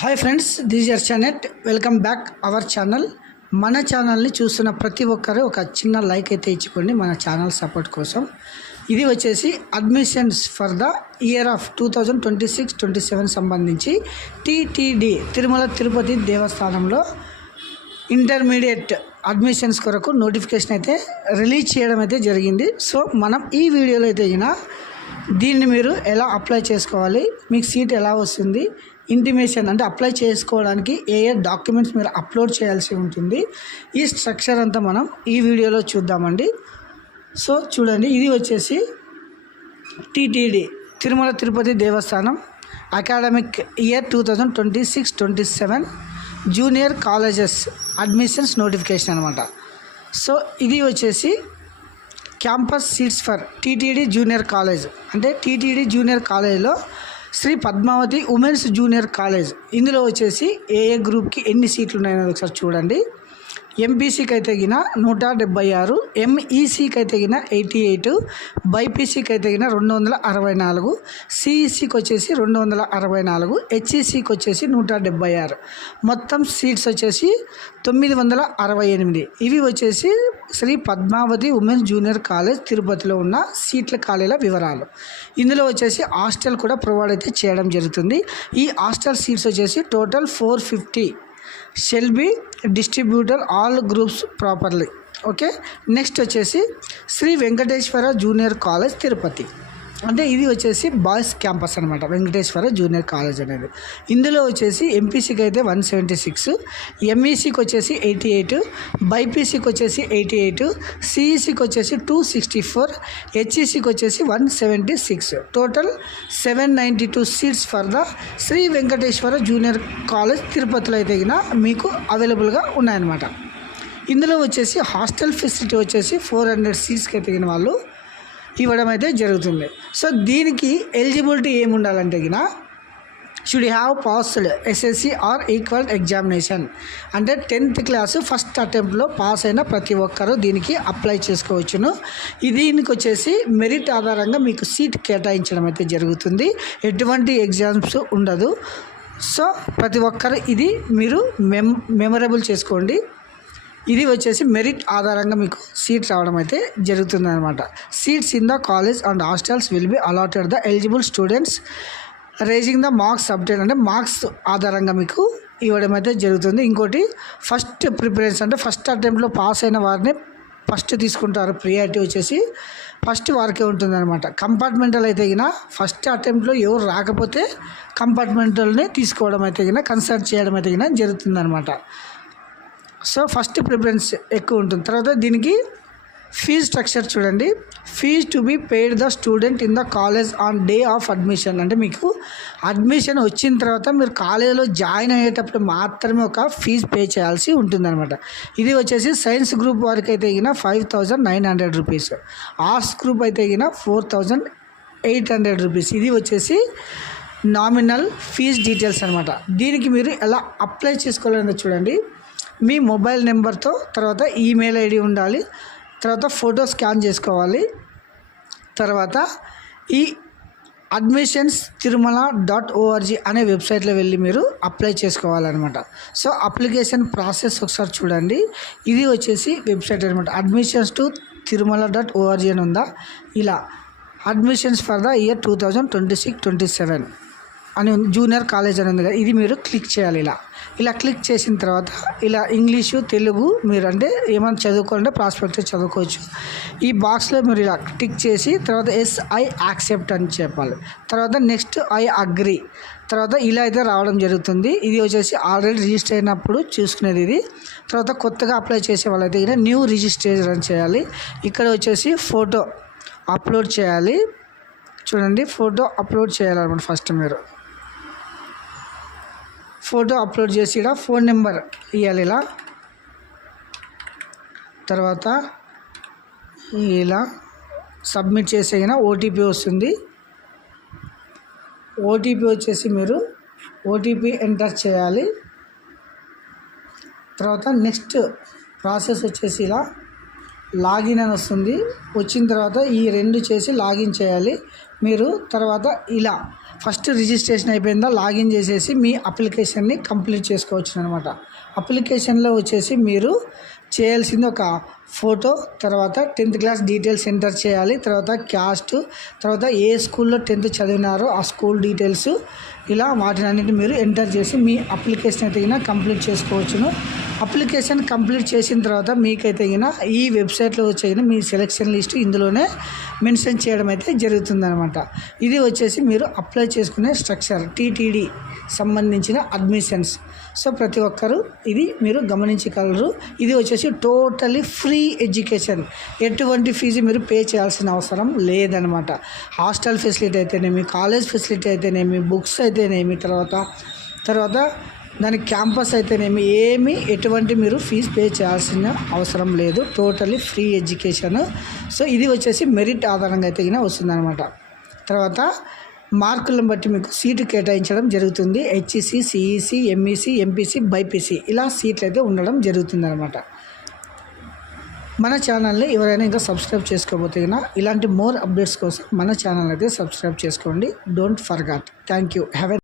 Hi friends, this is యర్చనెట్. Welcome back our channel. మన ఛానల్ని చూస్తున్న ప్రతి ఒక్కరు ఒక చిన్న లైక్ అయితే ఇచ్చుకోండి మన ఛానల్ సపోర్ట్ కోసం. ఇది వచ్చేసి admissions for the year of 2026-27 సంబంధించి టీటీడీ తిరుమల తిరుపతి దేవస్థానంలో ఇంటర్మీడియట్ అడ్మిషన్స్ కొరకు నోటిఫికేషన్ అయితే రిలీజ్ చేయడం అయితే జరిగింది. సో మనం ఈ వీడియోలో అయితే దీన్ని మీరు ఎలా అప్లై చేసుకోవాలి, మీకు సీట్ ఎలా వస్తుంది, ఇంటిమేషన్ అంటే అప్లై చేసుకోవడానికి ఏ డాక్యుమెంట్స్ మీరు అప్లోడ్ చేయాల్సి ఉంటుంది, ఈ స్ట్రక్చర్ అంతా మనం ఈ వీడియోలో చూద్దామండి. సో చూడండి, ఇది వచ్చేసి TTD Tirumala Tirupati Devasthanam academic year 2026-27 junior colleges admissions notification అనమాట. సో ఇది వచ్చేసి campus seats for TTD junior college, అంటే టీటీడీ జూనియర్ కాలేజ్లో Sri Padmavathi women's junior college. ఇందులో వచ్చేసి ఏ గ్రూప్కి ఎన్ని సీట్లు ఉన్నాయనేది ఒకసారి చూడండి. ఎంపీసీకి అయితే 176, ఎంఈసీకి అయితే 88, బైపీసీకి అయితే 264, సిఈసీకి వచ్చేసి 264, హెచ్ఈసీకి వచ్చేసి 176. మొత్తం సీట్స్ వచ్చేసి 968. ఇవి వచ్చేసి Sri Padmavathi women's junior college తిరుపతిలో ఉన్న సీట్ల ఖాళీల వివరాలు. ఇందులో వచ్చేసి హాస్టల్ కూడా ప్రొవైడ్ అయితే చేయడం జరుగుతుంది. ఈ హాస్టల్ సీట్స్ వచ్చేసి total 450 shall be distributor all groups properly. Okay, next వచ్చేసి శ్రీ వెంకటేశ్వర జూనియర్ కాలేజ్ తిరుపతి, అంటే ఇది వచ్చేసి బాయ్స్ క్యాంపస్ అనమాట. వెంకటేశ్వర జూనియర్ కాలేజ్ అనేది. ఇందులో వచ్చేసి ఎంపీసీకి అయితే 176, ఎంఈసీకి వచ్చేసి 88, బైపీసీకి వచ్చేసి 88, సిఈసీకి వచ్చేసి 264, హెచ్ఈసీకి వచ్చేసి 176. Total 792 seats for the Sri Venkateswara junior college తిరుపతిలో అయితే మీకు అవైలబుల్గా ఉన్నాయన్నమాట. ఇందులో వచ్చేసి హాస్టల్ ఫెసిలిటీ వచ్చేసి 400 సీట్స్కి అయితే వాళ్ళు ఇవ్వడం అయితే జరుగుతుంది. సో దీనికి ఎలిజిబిలిటీ ఏమి ఉండాలంటే should have passed SSC or equal examination, అంటే 10th క్లాస్ ఫస్ట్ అటెంప్ట్లో పాస్ అయిన ప్రతి ఒక్కరూ దీనికి అప్లై చేసుకోవచ్చును. దీనికి వచ్చేసి మెరిట్ ఆధారంగా మీకు సీట్ కేటాయించడం అయితే జరుగుతుంది. ఎటువంటి ఎగ్జామ్స్ ఉండదు. సో ప్రతి ఒక్కరు ఇది మీరు మెమరబుల్ చేసుకోండి. ఇది వచ్చేసి మెరిట్ ఆధారంగా మీకు సీట్ రావడం అయితే జరుగుతుంది అనమాట. Seats in the college and hostels will be allotted the eligible students raising the marks update, అంటే మార్క్స్ ఆధారంగా మీకు ఇవ్వడం అయితే జరుగుతుంది. ఇంకోటి ఫస్ట్ ప్రిఫరెన్స్, అంటే ఫస్ట్ అటెంప్ట్లో పాస్ అయిన వారిని ఫస్ట్ తీసుకుంటారు. ప్రియారిటీ వచ్చేసి ఫస్ట్ వారికే ఉంటుంది అనమాట. కంపార్ట్మెంటల్ అయితే ఫస్ట్ అటెంప్ట్లో ఎవరు రాకపోతే కంపార్ట్మెంటల్ని తీసుకోవడం అయితే కన్సల్ట్ చేయడం అయితే జరుగుతుంది అనమాట. సో ఫస్ట్ ప్రిఫరెన్స్ ఎక్కువ ఉంటుంది. తర్వాత దీనికి ఫీజ్ స్ట్రక్చర్ చూడండి. Fees to be paid the student in the college on day of admission, అంటే మీకు అడ్మిషన్ వచ్చిన తర్వాత మీరు కాలేజీలో జాయిన్ అయ్యేటప్పుడు మాత్రమే ఒక ఫీజు పే చేయాల్సి ఉంటుందన్నమాట. ఇది వచ్చేసి సైన్స్ గ్రూప్ వారికి అయితే 5,900 రూపీస్, ఆర్ట్స్ గ్రూప్ అయితే 4,800 రూపీస్. ఇది వచ్చేసి నామినల్ ఫీజ్ డీటెయిల్స్ అనమాట. దీనికి మీరు ఎలా అప్లై చేసుకోవాలనేది చూడండి. మీ మొబైల్ నెంబర్తో, తర్వాత ఈమెయిల్ ఐడి ఉండాలి, తర్వాత ఫోటో స్కాన్ చేసుకోవాలి, తర్వాత ఈ అడ్మిషన్స్ తిరుమల.org అనే వెబ్సైట్లో వెళ్ళి మీరు అప్లై చేసుకోవాలన్నమాట. సో అప్లికేషన్ ప్రాసెస్ ఒకసారి చూడండి. ఇది వచ్చేసి వెబ్సైట్ అనమాట. అడ్మిషన్స్ టు తిరుమల.org అని ఉందా, ఇలా అడ్మిషన్స్ ఫర్ ద ఇయర్ 2026-27 అని జూనియర్ కాలేజ్ అని ఉంది కదా, ఇది మీరు క్లిక్ చేయాలి. ఇలా క్లిక్ చేసిన తర్వాత ఇలా ఇంగ్లీషు తెలుగు మీరు అంటే ఏమైనా చదువుకోవాలంటే ప్రాస్పెక్ట్ చదువుకోవచ్చు. ఈ బాక్స్లో మీరు ఇలా టిక్ చేసి తర్వాత ఎస్ ఐ యాక్సెప్ట్ అని చెప్పాలి. తర్వాత నెక్స్ట్ ఐ అగ్రీ, తర్వాత ఇలా అయితే రావడం జరుగుతుంది. ఇది వచ్చేసి ఆల్రెడీ రిజిస్టర్ అయినప్పుడు చూసుకునేది ఇది. తర్వాత కొత్తగా అప్లై చేసే వాళ్ళైతే న్యూ రిజిస్ట్రేషన్ చేయాలి. ఇక్కడ వచ్చేసి ఫోటో అప్లోడ్ చేయాలి. చూడండి, ఫోటో అప్లోడ్ చేయాలన్నమాట. ఫస్ట్ మీరు ఫోటో అప్లోడ్ చేసి ఇలా ఫోన్ నెంబర్ ఇవ్వాలి. ఇలా తర్వాత ఇలా సబ్మిట్ చేసే ఓటీపీ వస్తుంది. ఓటీపీ వచ్చేసి మీరు ఓటీపీ ఎంటర్ చేయాలి. తర్వాత నెక్స్ట్ ప్రాసెస్ వచ్చేసి ఇలా లాగిన్ అని వస్తుంది. వచ్చిన తర్వాత ఈ రెండు చేసి లాగిన్ చేయాలి మీరు. తర్వాత ఇలా ఫస్ట్ రిజిస్ట్రేషన్ అయిపోయిందా లాగిన్ చేసేసి మీ అప్లికేషన్ని కంప్లీట్ చేసుకోవచ్చు అనమాట. అప్లికేషన్లో వచ్చేసి మీరు చేయాల్సింది ఒక ఫోటో, తర్వాత 10th క్లాస్ డీటెయిల్స్ ఎంటర్ చేయాలి, తర్వాత క్యాస్ట్, తర్వాత ఏ స్కూల్లో 10th చదివినారో ఆ స్కూల్ డీటెయిల్స్, ఇలా వాటిని అన్నింటిని మీరు ఎంటర్ చేసి మీ అప్లికేషన్ అయితే కంప్లీట్ చేసుకోవచ్చును. అప్లికేషన్ కంప్లీట్ చేసిన తర్వాత మీకైతే ఈ వెబ్సైట్లో వచ్చే మీ సెలెక్షన్ లిస్ట్ ఇందులోనే మెన్షన్ చేయడం అయితే జరుగుతుందన్నమాట. ఇది వచ్చేసి మీరు అప్లై చేసుకునే స్ట్రక్చర్ టీటీడీ సంబంధించిన అడ్మిషన్స్. సో ప్రతి ఒక్కరూ ఇది మీరు గమనించగలరు. ఇది వచ్చేసి టోటలీ ఫ్రీ ఎడ్యుకేషన్, ఎటువంటి ఫీజు మీరు పే చేయాల్సిన అవసరం లేదనమాట. హాస్టల్ ఫెసిలిటీ అయితేనేమి, కాలేజ్ ఫెసిలిటీ అయితేనేమి, బుక్స్ అయితేనేమి, తర్వాత దాని క్యాంపస్ అయితేనేమి ఎటువంటి మీరు ఫీజు పే చేయాల్సిన అవసరం లేదు. Totally free education. సో ఇది వచ్చేసి మెరిట్ ఆధారంగా అయితే వస్తుందన్నమాట. తర్వాత మార్కులను బట్టి మీకు సీటు కేటాయించడం జరుగుతుంది. HEC, CEC, MEC, MPC, BiPC ఇలా సీట్లు అయితే ఉండడం జరుగుతుందన్నమాట. మన ఛానల్ని ఎవరైనా ఇంకా సబ్స్క్రైబ్ చేసుకోకపోతే ఇలాంటి మోర్ అప్డేట్స్ కోసం మన ఛానల్ అయితే సబ్స్క్రైబ్ చేసుకోండి. Don't forgot. Thank you. Have a